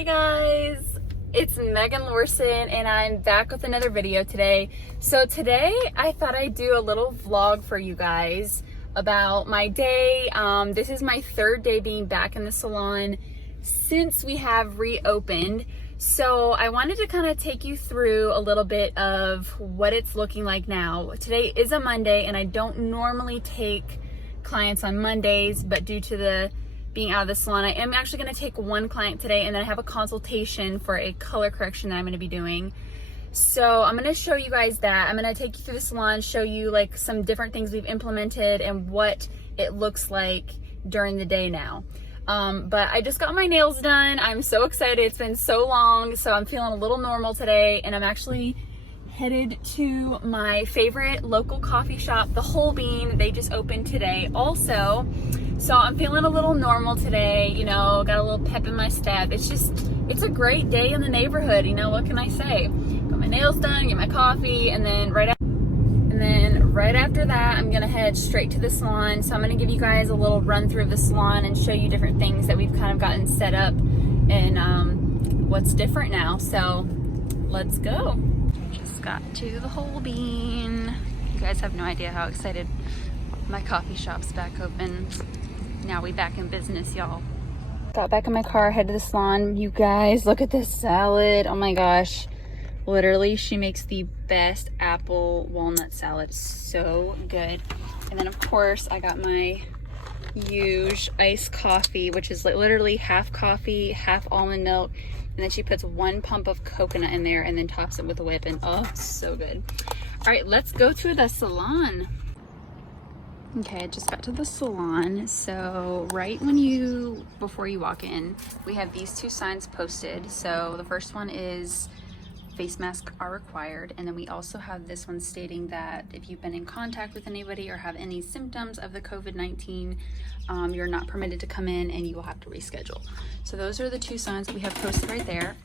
Hey guys, it's Megan Lorson and I'm back with another video today. So today I thought I'd do a little vlog for you guys about my day. This is my third day being back in the salon since we have reopened. So I wanted to kind of take you through a little bit of what it's looking like now. Today is a Monday and I don't normally take clients on Mondays, but due to the being out of the salon, I am actually going to take one client today, and then I have a consultation for a color correction that I'm going to be doing. So I'm going to show you guys that. I'm going to take you through the salon, show you like some different things we've implemented and what it looks like during the day now. But I just got my nails done. I'm so excited. It's been so long, so I'm feeling a little normal today, and I'm actually headed to my favorite local coffee shop, the Whole Bean. They just opened today also. So I'm feeling a little normal today, you know, got a little pep in my step. It's a great day in the neighborhood, you know, what can I say? Got my nails done, get my coffee, and then right after that, I'm gonna head straight to the salon. So I'm gonna give you guys a little run through of the salon and show you different things that we've kind of gotten set up and what's different now. So let's go. Just got to the Whole Bean. You guys have no idea how excited my coffee shop's back open. Now we back in business, y'all. Got back in my car, head to the salon. You guys, look at this salad. Oh my gosh. Literally, she makes the best apple walnut salad. So good. And then of course, I got my huge iced coffee, which is literally half coffee, half almond milk. And then she puts 1 pump of coconut in there and then tops it with a whip, and oh, so good. All right, let's go to the salon. Okay, I just got to the salon. So before you walk in, we have these 2 signs posted. So the first one is face masks are required. And then we also have this one stating that if you've been in contact with anybody or have any symptoms of the COVID-19, you're not permitted to come in and you will have to reschedule. So those are the 2 signs that we have posted right there.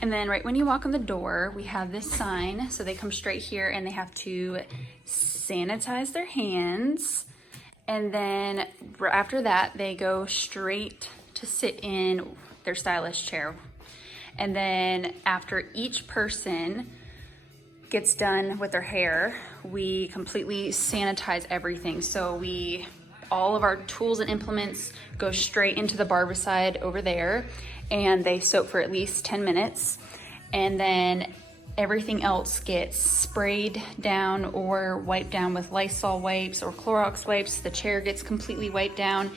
And then right when you walk in the door, we have this sign. So they come straight here and they have to sanitize their hands. And then after that, they go straight to sit in their stylist chair. And then after each person gets done with their hair, we completely sanitize everything. So all of our tools and implements go straight into the barber side over there, and they soak for at least 10 minutes. And then everything else gets sprayed down or wiped down with Lysol wipes or Clorox wipes. The chair gets completely wiped down.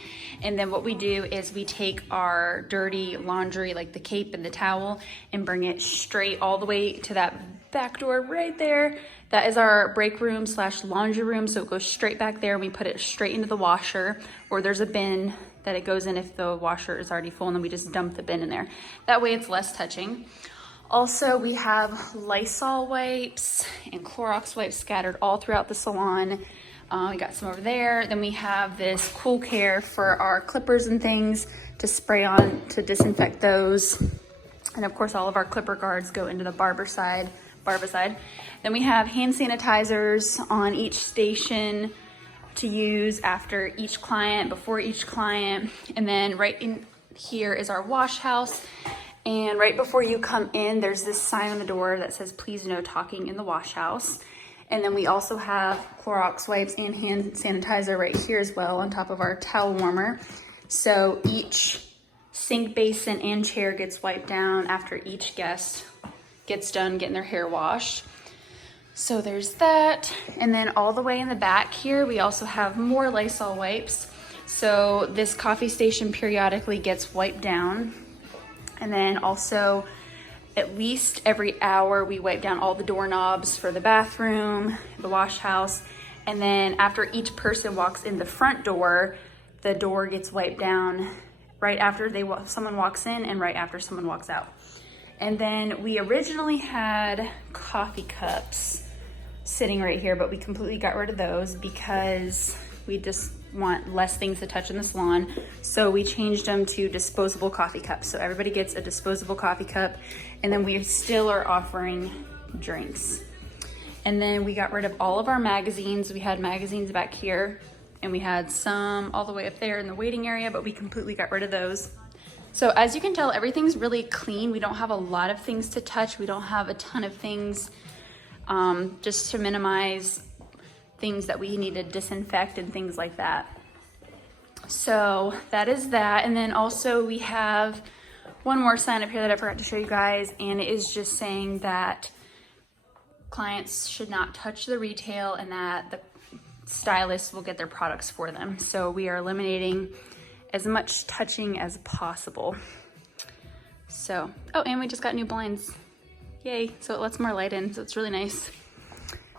And then what we do is we take our dirty laundry, like the cape and the towel, and bring it straight all the way to that back door right there. That is our break room / laundry room. So it goes straight back there and we put it straight into the washer, or there's a bin that it goes in if the washer is already full, and then we just dump the bin in there. That way it's less touching. Also, we have Lysol wipes and Clorox wipes scattered all throughout the salon. We got some over there. Then we have this Cool Care for our clippers and things to spray on to disinfect those. And of course, all of our clipper guards go into the barber side. Then we have hand sanitizers on each station to use after each client, before each client. And then right in here is our wash house. And right before you come in, there's this sign on the door that says, please no talking in the wash house. And then we also have Clorox wipes and hand sanitizer right here as well on top of our towel warmer. So each sink basin and chair gets wiped down after each guest gets done getting their hair washed. So there's that. And then all the way in the back here, we also have more Lysol wipes. So this coffee station periodically gets wiped down. And then also at least every hour we wipe down all the doorknobs for the bathroom, the wash house. And then after each person walks in the front door, the door gets wiped down right after someone walks in and right after someone walks out. And then we originally had coffee cups sitting right here, but we completely got rid of those because we just want less things to touch in the salon. So we changed them to disposable coffee cups. So everybody gets a disposable coffee cup, and then we still are offering drinks. And then we got rid of all of our magazines. We had magazines back here, and we had some all the way up there in the waiting area, but we completely got rid of those. So as you can tell, everything's really clean. We don't have a lot of things to touch. We don't have a ton of things, just to minimize things that we need to disinfect and things like that. So that is that. And then also we have one more sign up here that I forgot to show you guys, and it is just saying that clients should not touch the retail and that the stylists will get their products for them. So we are eliminating as much touching as possible. So, oh, and we just got new blinds. Yay, so it lets more light in, so it's really nice.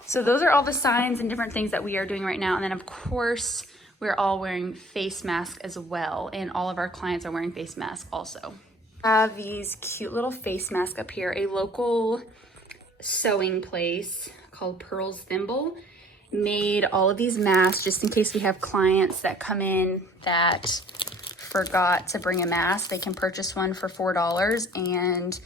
So those are all the signs and different things that we are doing right now. And then of course, we're all wearing face masks as well. And all of our clients are wearing face masks also. I have these cute little face masks up here. A local sewing place called Pearl's Thimble made all of these masks just in case we have clients that come in that forgot to bring a mask. They can purchase one for $4. And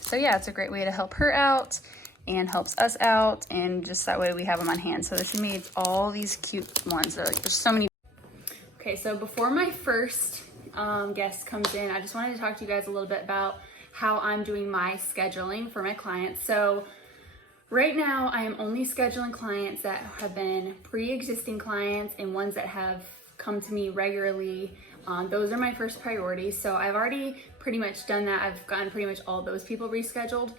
so yeah, it's a great way to help her out and helps us out, and just that way we have them on hand. So she made all these cute ones. There's so many. Okay, so before my first guest comes in, I just wanted to talk to you guys a little bit about how I'm doing my scheduling for my clients. So right now I am only scheduling clients that have been pre-existing clients and ones that have come to me regularly. Those are my first priorities. So I've already pretty much done that. I've gotten pretty much all those people rescheduled.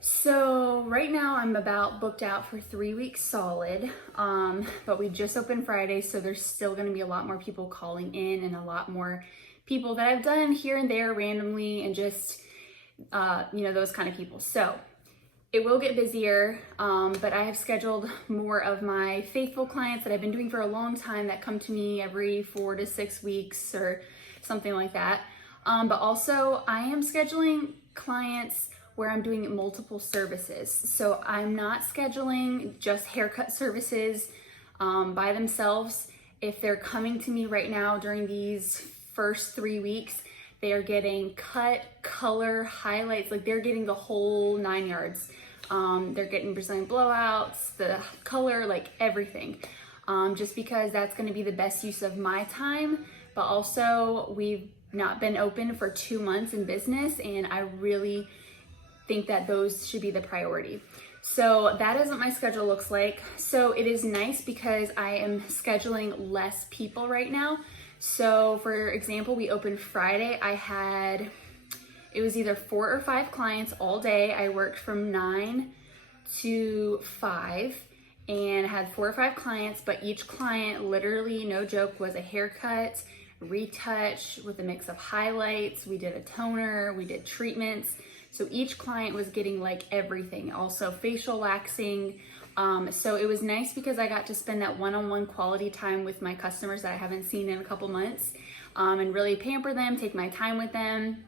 So right now I'm about booked out for 3 weeks solid, but we just opened Friday, so there's still going to be a lot more people calling in and a lot more people that I've done here and there randomly and just, you know, those kind of people. So it will get busier, but I have scheduled more of my faithful clients that I've been doing for a long time that come to me every 4 to 6 weeks or something like that. But also I am scheduling clients where I'm doing multiple services. So I'm not scheduling just haircut services by themselves. If they're coming to me right now during these first 3 weeks, they are getting cut, color, highlights, like they're getting the whole 9 yards. They're getting Brazilian blowouts, the color, like everything. Just because that's gonna be the best use of my time, but also we've not been open for 2 months in business, and I really think that those should be the priority. So that is what my schedule looks like. So it is nice because I am scheduling less people right now. So for example, we opened Friday. It was either 4 or 5 clients all day. I worked from 9 to 5 and had 4 or 5 clients, but each client, literally no joke, was a haircut, retouch with a mix of highlights. We did a toner, we did treatments. So each client was getting like everything, also facial waxing. So it was nice because I got to spend that one-on-one quality time with my customers that I haven't seen in a couple months, and really pamper them, take my time with them.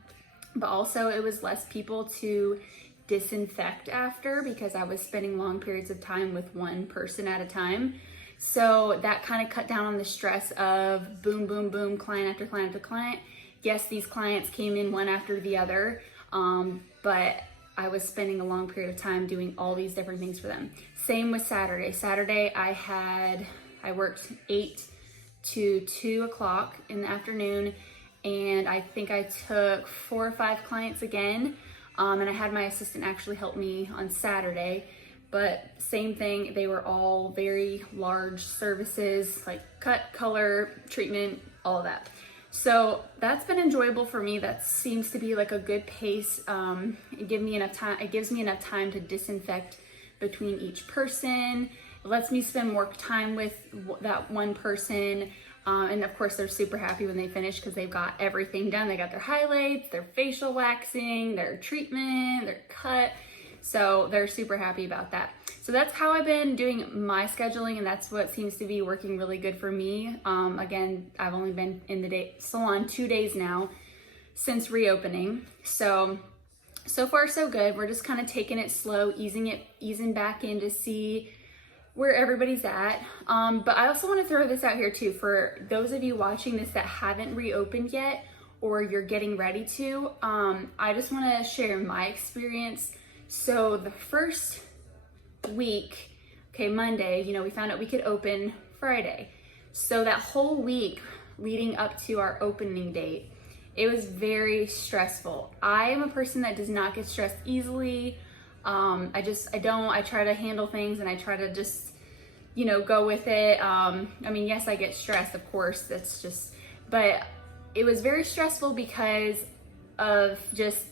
But also it was less people to disinfect after because I was spending long periods of time with one person at a time. So that kind of cut down on the stress of boom, boom, boom, client after client after client. Yes, these clients came in one after the other, but I was spending a long period of time doing all these different things for them. Same with Saturday. Saturday I worked 8 to 2 o'clock in the afternoon, and I think I took 4 or 5 clients again, and I had my assistant actually help me on Saturday. But same thing, they were all very large services like cut, color, treatment, all of that. So that's been enjoyable for me. That seems to be like a good pace. It gives me enough time to disinfect between each person. It lets me spend more time with that one person. And of course they're super happy when they finish because they've got everything done. They got their highlights, their facial waxing, their treatment, their cut. So they're super happy about that. So that's how I've been doing my scheduling, and that's what seems to be working really good for me. Again, I've only been in the salon 2 days now since reopening. So far so good. We're just kind of taking it slow, easing back in to see where everybody's at. But I also want to throw this out here too, for those of you watching this that haven't reopened yet, or you're getting ready to, I just want to share my experience. So the first week, okay, Monday, you know, we found out we could open Friday. So that whole week leading up to our opening date, it was very stressful. I am a person that does not get stressed easily. I try to handle things and I try to just, go with it. I mean, yes, I get stressed, of course, but it was very stressful because of just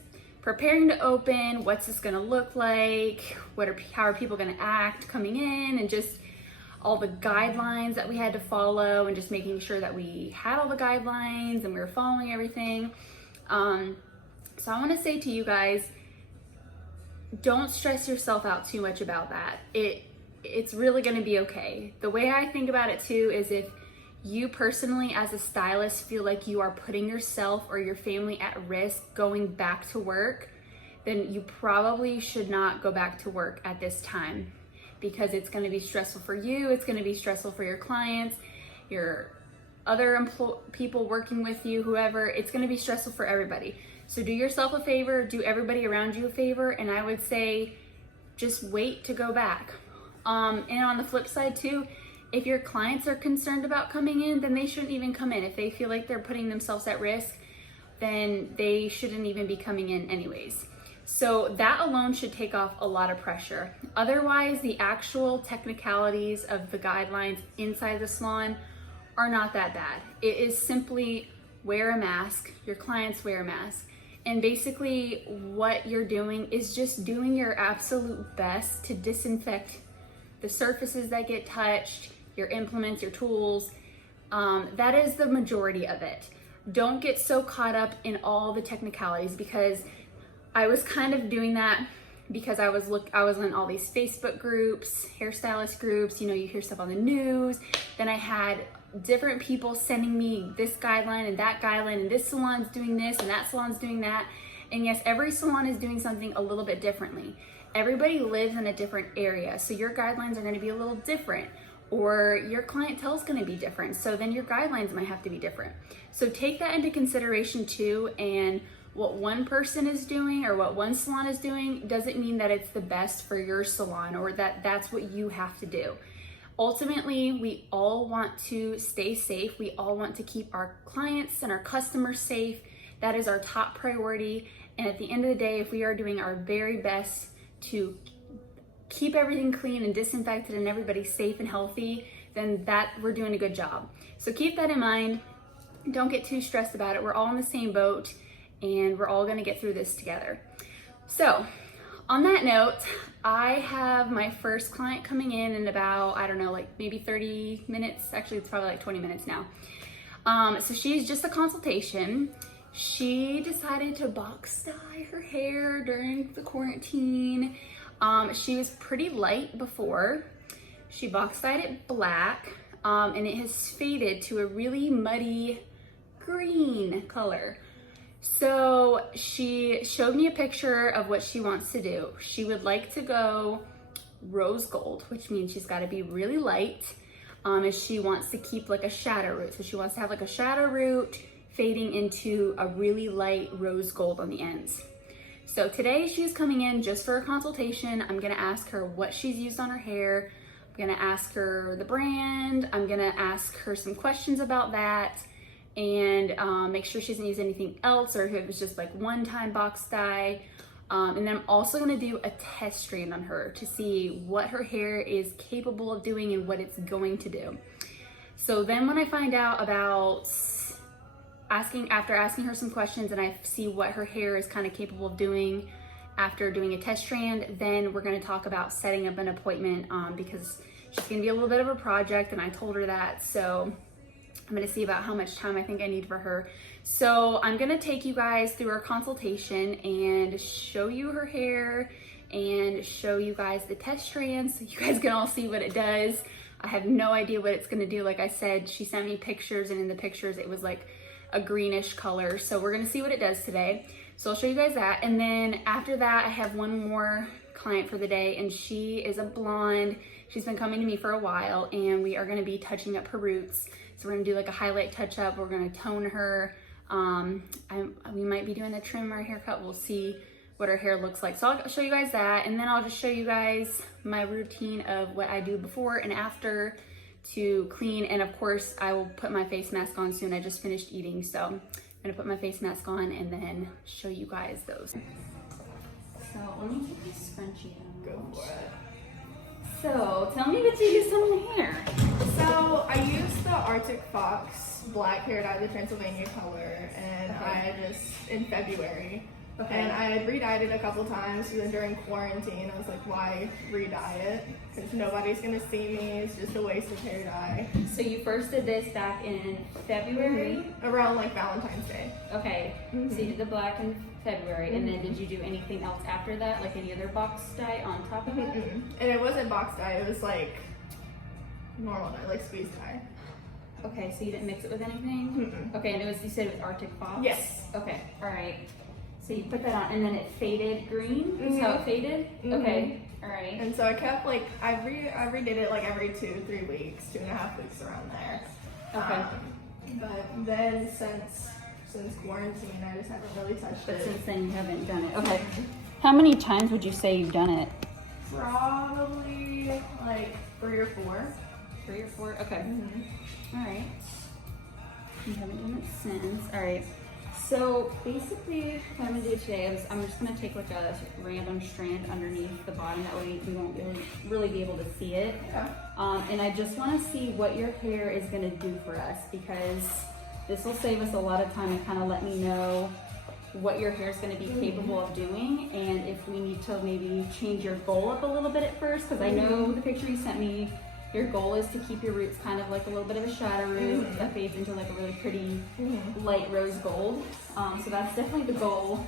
preparing to open, what's this gonna look like, how are people gonna act coming in, and just all the guidelines that we had to follow, and just making sure that we had all the guidelines and we were following everything. So I wanna say to you guys, don't stress yourself out too much about that. It's really gonna be okay. The way I think about it too is if you personally as a stylist feel like you are putting yourself or your family at risk going back to work, then you probably should not go back to work at this time, because it's going to be stressful for you, it's going to be stressful for your clients, your other people working with you, whoever. It's going to be stressful for everybody. So do yourself a favor, do everybody around you a favor, and I would say just wait to go back. And on the flip side too, if your clients are concerned about coming in, then they shouldn't even come in. If they feel like they're putting themselves at risk, then they shouldn't even be coming in anyways. So that alone should take off a lot of pressure. Otherwise, the actual technicalities of the guidelines inside the salon are not that bad. It is simply wear a mask, your clients wear a mask. And basically what you're doing is just doing your absolute best to disinfect the surfaces that get touched, your implements, your tools. That is the majority of it. Don't get so caught up in all the technicalities, because I was kind of doing that because I was in all these Facebook groups, hairstylist groups, you hear stuff on the news. Then I had different people sending me this guideline and that guideline, and this salon's doing this and that salon's doing that. And yes, every salon is doing something a little bit differently. Everybody lives in a different area, so your guidelines are going to be a little different, or your clientele is going to be different, so then your guidelines might have to be different. So take that into consideration too, and what one person is doing or what one salon is doing doesn't mean that it's the best for your salon, or that that's what you have to do. Ultimately, we all want to stay safe. We all want to keep our clients and our customers safe. That is our top priority. And at the end of the day, if we are doing our very best to keep everything clean and disinfected and everybody safe and healthy, then we're doing a good job. So keep that in mind. Don't get too stressed about it. We're all in the same boat, and we're all gonna get through this together. So on that note, I have my first client coming in about, I don't know, like maybe 30 minutes. Actually, it's probably like 20 minutes now. So she's just a consultation. She decided to box dye her hair during the quarantine. She was pretty light before. She box dyed it black, and it has faded to a really muddy green color. So she showed me a picture of what she wants to do. She would like to go rose gold, which means she's got to be really light, and she wants to keep like a shadow root. So she wants to have like a shadow root fading into a really light rose gold on the ends. So today she's coming in just for a consultation. I'm gonna ask her what she's used on her hair. I'm gonna ask her the brand. I'm gonna ask her some questions about that, and make sure she hasn't used anything else, or if it was just like one-time box dye. And then I'm also gonna do a test strand on her to see what her hair is capable of doing and what it's going to do. So then when I find out about after asking her some questions, and I see what her hair is kind of capable of doing after doing a test strand, then we're gonna talk about setting up an appointment, because she's gonna be a little bit of a project, and I told her that. So I'm gonna see about how much time I think I need for her. So I'm gonna take you guys through our consultation and show you her hair and show you guys the test strands so you guys can all see what it does. I have no idea what it's gonna do. Like I said, she sent me pictures, and in the pictures it was like a greenish color. So we're gonna see what it does today. So I'll show you guys that. And then after that, I have one more client for the day, and she is a blonde. She's been coming to me for a while, and we are gonna be touching up her roots. So we're gonna do like a highlight touch up. We're gonna tone her. We might be doing a trim or a haircut. We'll see what her hair looks like. So I'll show you guys that, and then I'll just show you guys my routine of what I do before and after to clean. And of course, I will put my face mask on soon. I just finished eating, so I'm gonna put my face mask on and then show you guys those. So let me take this scrunchie out. Go for it. So tell me what you use on the hair. So I used the Arctic Fox black hair dye, the Transylvania color, and I just in February. Okay. And I had re-dyed it a couple times, and then during quarantine, I was like, why re-dye it? Because nobody's gonna see me. It's just a waste of hair dye. So you first did this back in February? Around like Valentine's Day. Okay. So you did the black in February, and then did you do anything else after that, like any other box dye on top of it? And it wasn't box dye. It was like normal dye, like squeeze dye. Okay, so you didn't mix it with anything? Okay, and it was, you said it was Arctic Fox? Yes. Okay, all right. So you put that on, and then it faded green? Is how it faded? Okay, all right. And so I kept like, I redid it like every 2-3 weeks, 2.5 weeks around there. Okay. But then since quarantine, I just haven't really touched But it. since then you haven't done it. Okay. How many times would you say you've done it? Probably like 3 or 4. 3 or 4? Okay. All right. You haven't done it since. All right. So basically what I'm gonna do today is I'm just gonna take like a random strand underneath the bottom, that way you won't really be able to see it. Yeah. And I just wanna see what your hair is gonna do for us, because this will save us a lot of time and kind of let me know what your hair is going to be capable of doing, and if we need to maybe change your goal up a little bit at first, because I know the picture you sent me, your goal is to keep your roots kind of like a little bit of a shadow root that fades into like a really pretty light rose gold. So that's definitely the goal.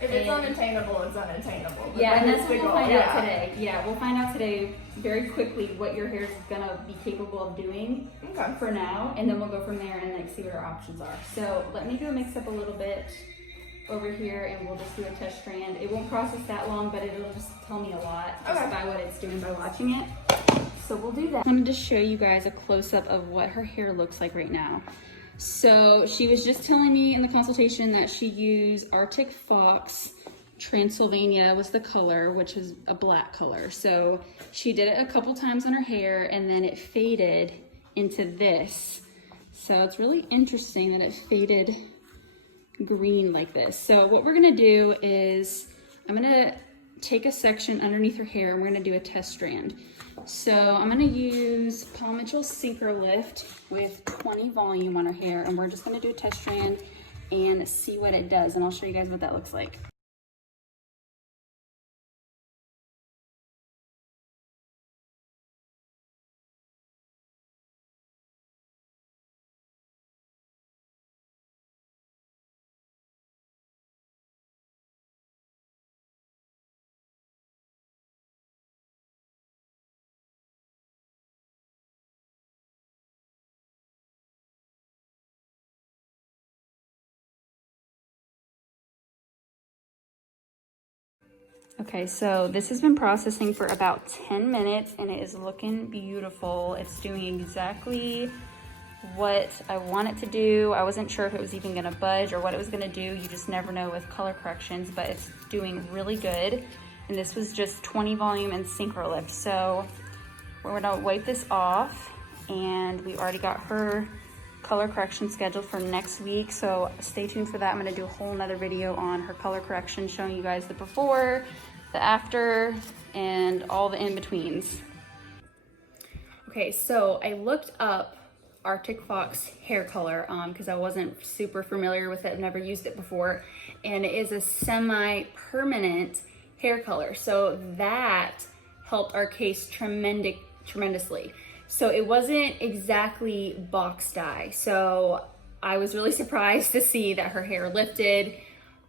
If it's unattainable, it's unattainable. Yeah, and that's what we'll find out today. Yeah, we'll find out today very quickly what your hair is gonna be capable of doing for now, and then we'll go from there and like see what our options are. So let me go mix up a little bit over here, and we'll just do a test strand. It won't process that long, but it'll just tell me a lot just by what it's doing by watching it. So we'll do that. I wanted to show you guys a close-up of what her hair looks like right now. So she was just telling me in the consultation that she used Arctic Fox Transylvania was the color, which is a black color. So she did it a couple times on her hair, and then it faded into this. So it's really interesting that it faded green like this. So what we're gonna do is I'm gonna take a section underneath her hair, and we're gonna do a test strand. So I'm gonna use Paul Mitchell's Synchro Lift with 20 volume on her hair, and we're just gonna do a test strand and see what it does, and I'll show you guys what that looks like. Okay, so this has been processing for about 10 minutes and it is looking beautiful. It's doing exactly what I want it to do. I wasn't sure if it was even gonna budge or what it was gonna do. You just never know with color corrections, but it's doing really good. And this was just 20 volume and Synchro Lift. So we're gonna wipe this off, and we already got her color correction scheduled for next week. So stay tuned for that. I'm gonna do a whole nother video on her color correction, showing you guys the before, the after, and all the in-betweens. Okay, so I looked up Arctic Fox hair color because I wasn't super familiar with it, I've never used it before, and it is a semi-permanent hair color. So that helped our case tremendously. So it wasn't exactly box dye. So I was really surprised to see that her hair lifted.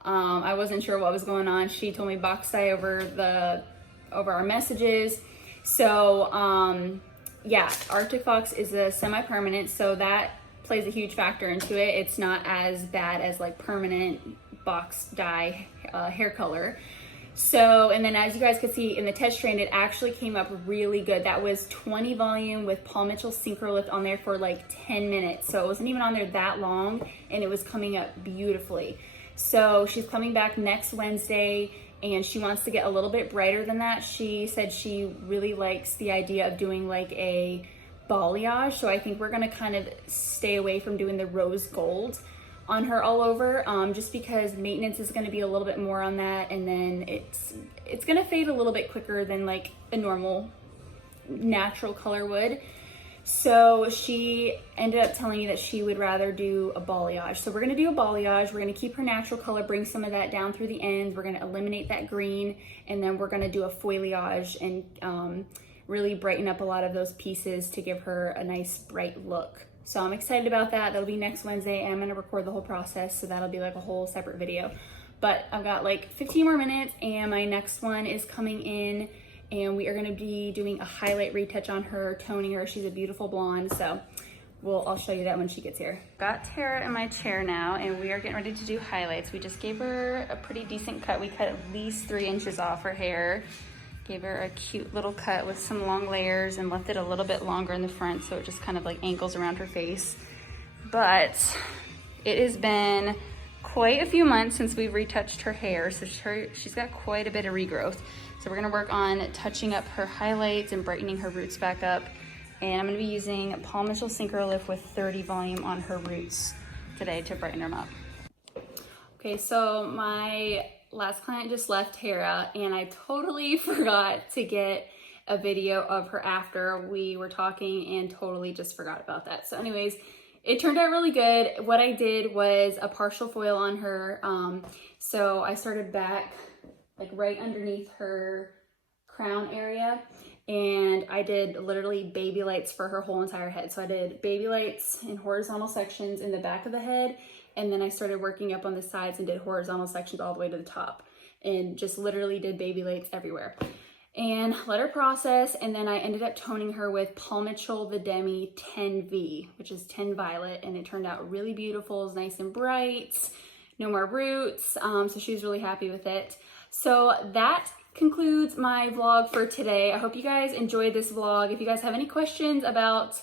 I wasn't sure what was going on. She told me box dye over our messages. So yeah, Arctic Fox is a semi-permanent, so that plays a huge factor into it. It's not as bad as like permanent box dye hair color. So, and then as you guys could see in the test strand, it actually came up really good. That was 20 volume with Paul Mitchell's Synchro Lift on there for like 10 minutes. So it wasn't even on there that long, and it was coming up beautifully. So she's coming back next Wednesday, and she wants to get a little bit brighter than that. She said she really likes the idea of doing like a balayage. So I think we're gonna kind of stay away from doing the rose gold. on her all over, just because maintenance is going to be a little bit more on that, and then it's going to fade a little bit quicker than like a normal natural color would. So she ended up telling me that she would rather do a balayage. So we're gonna do a balayage. We're gonna keep her natural color, bring some of that down through the ends. We're gonna eliminate that green, and then we're gonna do a foliage and really brighten up a lot of those pieces to give her a nice bright look. So I'm excited about that. That'll be next Wednesday. I'm gonna record the whole process, so that'll be like a whole separate video. But I've got like 15 more minutes, and my next one is coming in, and we are going to be doing a highlight retouch on her, toning her. She's a beautiful blonde, so I'll show you that when she gets here. Got Tara in my chair now, and we are getting ready to do highlights. We just gave her a pretty decent cut. We cut at least 3 inches off her hair. Gave her a cute little cut with some long layers and left it a little bit longer in the front, so it just kind of like ankles around her face. But it has been quite a few months since we've retouched her hair, so she's got quite a bit of regrowth. So we're gonna work on touching up her highlights and brightening her roots back up. And I'm gonna be using Paul Mitchell Synchro Lift with 30 volume on her roots today to brighten them up. Okay, so my last client just left Tara, and I totally forgot to get a video of her after we were talking, and totally just forgot about that. So anyways, it turned out really good. What I did was a partial foil on her. So I started back like right underneath her crown area, and I did literally baby lights for her whole entire head. So I did baby lights in horizontal sections in the back of the head, and then I started working up on the sides and did horizontal sections all the way to the top, and just literally did baby lights everywhere. And let her process, and then I ended up toning her with Paul Mitchell the Demi 10V, which is 10 Violet, and it turned out really beautiful. It's nice and bright, no more roots, so she was really happy with it. So that concludes my vlog for today. I hope you guys enjoyed this vlog. If you guys have any questions about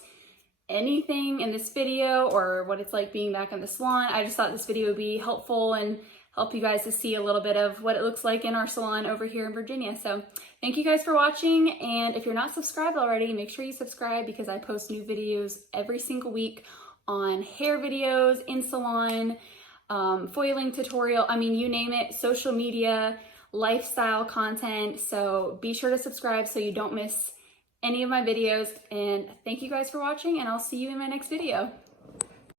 anything in this video or what it's like being back in the salon, I just thought this video would be helpful and help you guys to see a little bit of what it looks like in our salon over here in Virginia. So thank you guys for watching, and if you're not subscribed already, make sure you subscribe, because I post new videos every single week on hair videos, in salon, foiling tutorial, I mean, you name it, social media, lifestyle content. So be sure to subscribe so you don't miss any of my videos, and thank you guys for watching, and I'll see you in my next video.